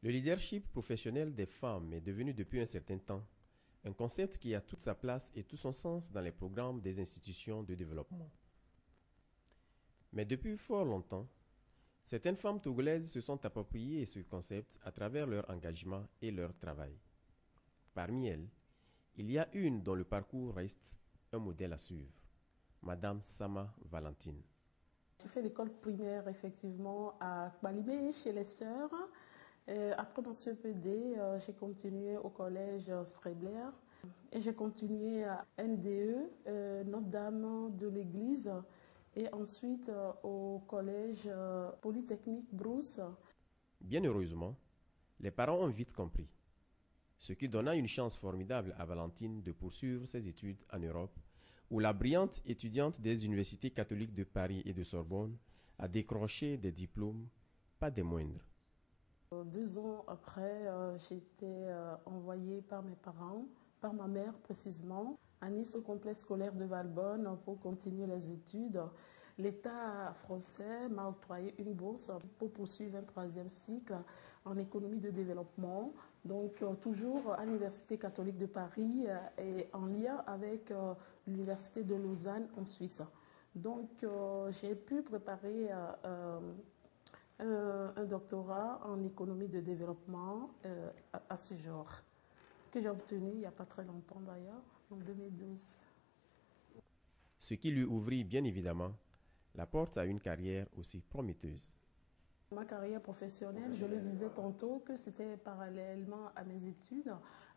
Le leadership professionnel des femmes est devenu depuis un certain temps un concept qui a toute sa place et tout son sens dans les programmes des institutions de développement. Mais depuis fort longtemps, certaines femmes togolaises se sont appropriées ce concept à travers leur engagement et leur travail. Parmi elles, il y a une dont le parcours reste un modèle à suivre, Madame Sama Valentine. J'ai fait l'école primaire effectivement à Kbalimé chez les sœurs. Après mon CEPD, j'ai continué au collège Strebler et j'ai continué à NDE, Notre-Dame de l'Église, et ensuite au collège Polytechnique Brousse. Bien heureusement, les parents ont vite compris, ce qui donna une chance formidable à Valentine de poursuivre ses études en Europe, où la brillante étudiante des universités catholiques de Paris et de Sorbonne a décroché des diplômes, pas des moindres. 2 ans après, j'ai été envoyée par mes parents, par ma mère précisément, à Nice au complexe scolaire de Valbonne pour continuer les études. L'État français m'a octroyé une bourse pour poursuivre un 3e cycle en économie de développement, donc toujours à l'Université catholique de Paris et en lien avec l'Université de Lausanne en Suisse. Donc j'ai pu préparer un doctorat en économie de développement à ce genre, que j'ai obtenu il n'y a pas très longtemps d'ailleurs, en 2012. Ce qui lui ouvrit bien évidemment la porte à une carrière aussi prometteuse. Ma carrière professionnelle, je le disais tantôt que c'était parallèlement à mes études.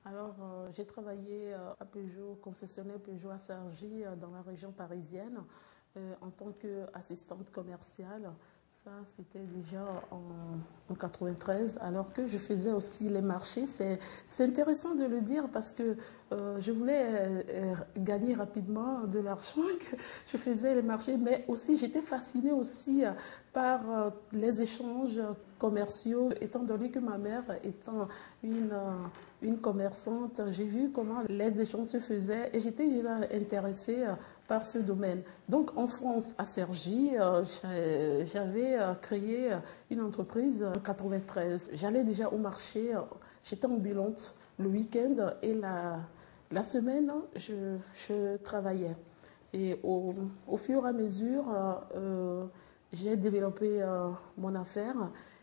Alors j'ai travaillé à Peugeot, concessionnaire Peugeot à Cergy dans la région parisienne en tant qu'assistante commerciale. Ça, c'était déjà en 93, alors que je faisais aussi les marchés. C'est intéressant de le dire parce que je voulais gagner rapidement de l'argent, que je faisais les marchés, mais aussi j'étais fascinée aussi par les échanges commerciaux. Étant donné que ma mère étant une commerçante, j'ai vu comment les échanges se faisaient et j'étais déjà intéressée par ce domaine. Donc en France, à Cergy, j'avais créé une entreprise en 93. J'allais déjà au marché, j'étais ambulante le week-end et la semaine, je travaillais. Et au fur et à mesure, j'ai développé mon affaire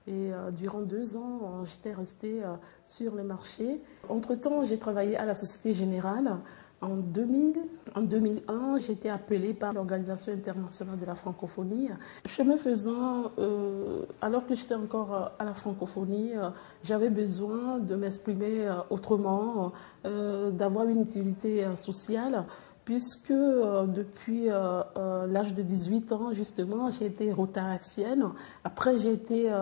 et durant 2 ans, j'étais restée sur les marchés. Entre-temps, j'ai travaillé à la Société Générale. En 2001, j'ai été appelée par l'Organisation internationale de la francophonie. Chemin faisant, alors que j'étais encore à la francophonie, j'avais besoin de m'exprimer autrement, d'avoir une utilité sociale, puisque depuis l'âge de 18 ans, justement, j'ai été rotaraxienne. Après, j'ai été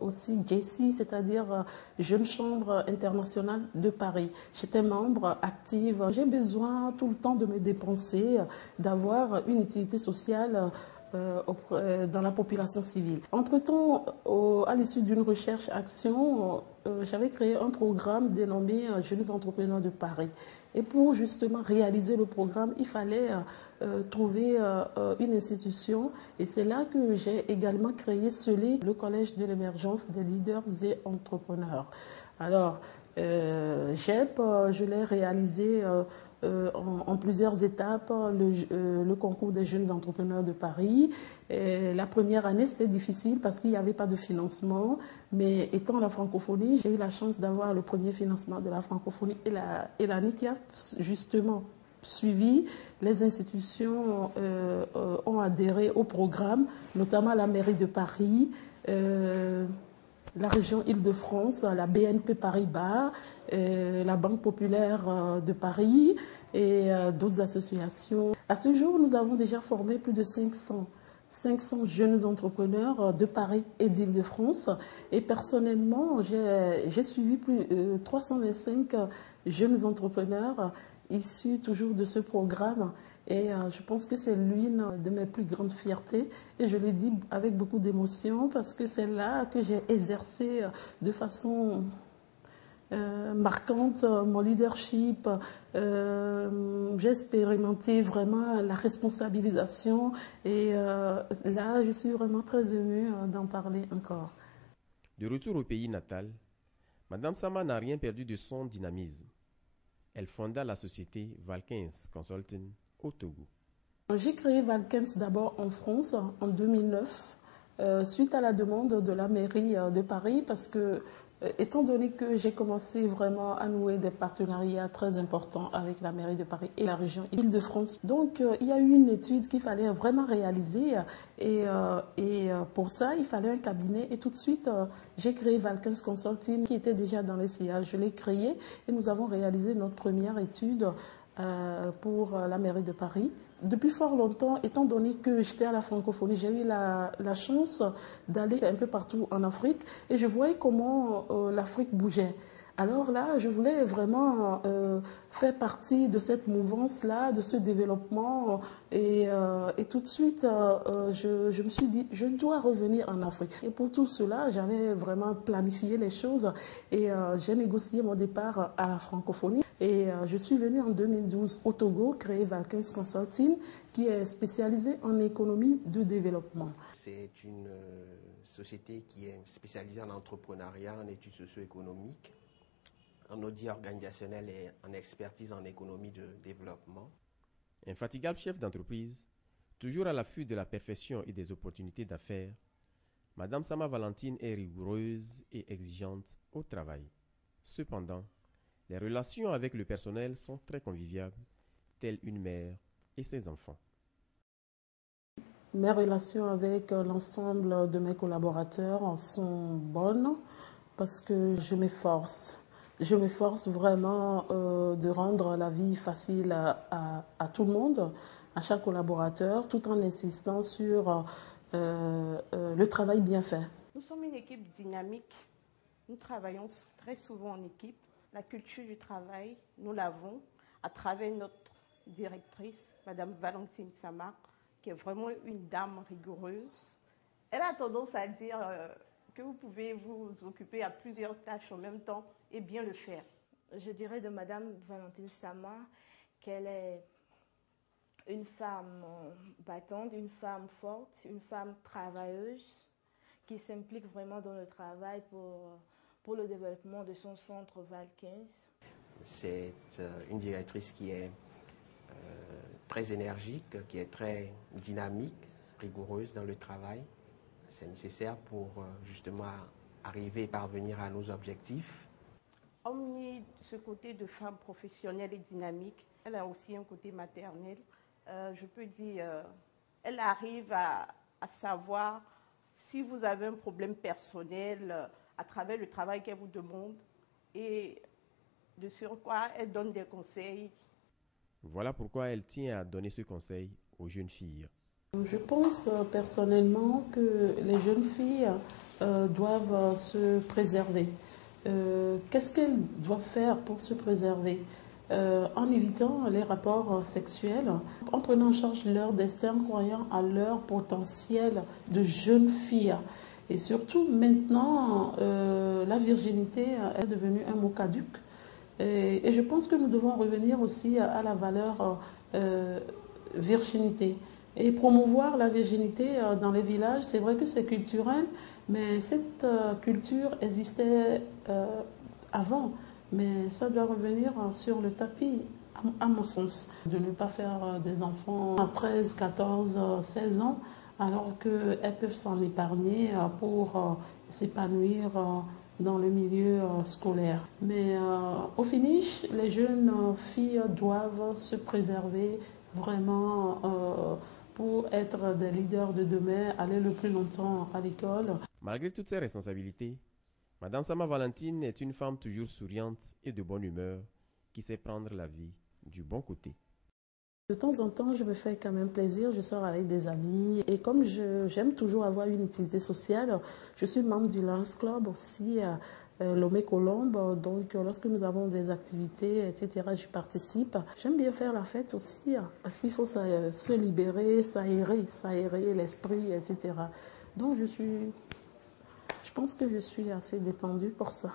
aussi JC, c'est-à-dire Jeune Chambre internationale de Paris. J'étais membre active. J'ai besoin tout le temps de me dépenser, d'avoir une utilité sociale dans la population civile. Entre-temps, à l'issue d'une recherche-action, j'avais créé un programme dénommé Jeunes Entrepreneurs de Paris. Et pour justement réaliser le programme, il fallait trouver une institution. Et c'est là que j'ai également créé le Collège de l'émergence des leaders et entrepreneurs. Alors, JEP, je l'ai réalisé en plusieurs étapes, le concours des jeunes entrepreneurs de Paris. Et la première année, c'était difficile parce qu'il n'y avait pas de financement, mais étant la francophonie, j'ai eu la chance d'avoir le premier financement de la francophonie et l'année qui a justement suivi, les institutions ont adhéré au programme, notamment la mairie de Paris, la région Île-de-France, la BNP Paribas, la Banque populaire de Paris et d'autres associations. À ce jour, nous avons déjà formé plus de 500 jeunes entrepreneurs de Paris et d'Île-de-France. Et personnellement, j'ai suivi plus de 325 jeunes entrepreneurs issus toujours de ce programme. Et je pense que c'est l'une de mes plus grandes fiertés. Et je le dis avec beaucoup d'émotion parce que c'est là que j'ai exercé de façon marquante mon leadership. J'ai expérimenté vraiment la responsabilisation. Et là, je suis vraiment très émue d'en parler encore. De retour au pays natal, Madame Sama n'a rien perdu de son dynamisme. Elle fonda la société Valkens Consulting au Togo. J'ai créé Valkens d'abord en France en 2009, suite à la demande de la mairie de Paris, parce que, étant donné que j'ai commencé vraiment à nouer des partenariats très importants avec la mairie de Paris et la région Île-de-France, donc il y a eu une étude qu'il fallait vraiment réaliser et pour ça, il fallait un cabinet et tout de suite, j'ai créé Valkens Consulting qui était déjà dans les SIA. Je l'ai créé et nous avons réalisé notre première étude pour la mairie de Paris. Depuis fort longtemps, étant donné que j'étais à la francophonie, j'ai eu la chance d'aller un peu partout en Afrique et je voyais comment l'Afrique bougeait. Alors là, je voulais vraiment faire partie de cette mouvance-là, de ce développement. Et tout de suite, je me suis dit, je dois revenir en Afrique. Et pour tout cela, j'avais vraiment planifié les choses. Et j'ai négocié mon départ à la francophonie. Et je suis venue en 2012 au Togo, créer Valkens Consulting, qui est spécialisée en économie de développement. C'est une société qui est spécialisée en entrepreneuriat, en études socio-économiques, en audit organisationnel et en expertise en économie de développement. Infatigable chef d'entreprise, toujours à l'affût de la perfection et des opportunités d'affaires, Madame Sama Valentine est rigoureuse et exigeante au travail. Cependant, les relations avec le personnel sont très conviviales, telle une mère et ses enfants. Mes relations avec l'ensemble de mes collaborateurs sont bonnes parce que je m'efforce. Je m'efforce vraiment de rendre la vie facile à tout le monde, à chaque collaborateur, tout en insistant sur le travail bien fait. Nous sommes une équipe dynamique. Nous travaillons très souvent en équipe. La culture du travail, nous l'avons à travers notre directrice, Madame Valentine Sama, qui est vraiment une dame rigoureuse. Elle a tendance à dire que vous pouvez vous occuper à plusieurs tâches en même temps et bien le faire. Je dirais de Madame Valentine Sama qu'elle est une femme battante, une femme forte, une femme travailleuse qui s'implique vraiment dans le travail pour le développement de son centre Valkens. C'est une directrice qui est très énergique, qui est très dynamique, rigoureuse dans le travail. C'est nécessaire pour justement arriver et parvenir à nos objectifs. Hormis ce côté de femme professionnelle et dynamique, elle a aussi un côté maternel. Je peux dire, elle arrive à savoir si vous avez un problème personnel à travers le travail qu'elle vous demande et de sur quoi elle donne des conseils. Voilà pourquoi elle tient à donner ce conseil aux jeunes filles. Je pense personnellement que les jeunes filles doivent se préserver. Qu'est-ce qu'elles doivent faire pour se préserver? En évitant les rapports sexuels, en prenant en charge leur destin, en croyant à leur potentiel de jeunes filles. Et surtout, maintenant, la virginité est devenue un mot caduc. Et je pense que nous devons revenir aussi à la valeur virginité. Et promouvoir la virginité dans les villages, c'est vrai que c'est culturel, mais cette culture existait avant. Mais ça doit revenir sur le tapis, à mon sens. De ne pas faire des enfants à 13, 14, 16 ans, alors qu'elles peuvent s'en épargner pour s'épanouir dans le milieu scolaire. Mais au finish, les jeunes filles doivent se préserver vraiment pour être des leaders de demain, aller le plus longtemps à l'école. Malgré toutes ces responsabilités, Madame Sama Valentine est une femme toujours souriante et de bonne humeur qui sait prendre la vie du bon côté. De temps en temps, je me fais quand même plaisir, je sors avec des amis et comme j'aime toujours avoir une utilité sociale, je suis membre du Lions Club aussi, Lomé Colombe, donc lorsque nous avons des activités, etc., j'y participe. J'aime bien faire la fête aussi parce qu'il faut se libérer, s'aérer l'esprit, etc. Donc je pense que je suis assez détendue pour ça.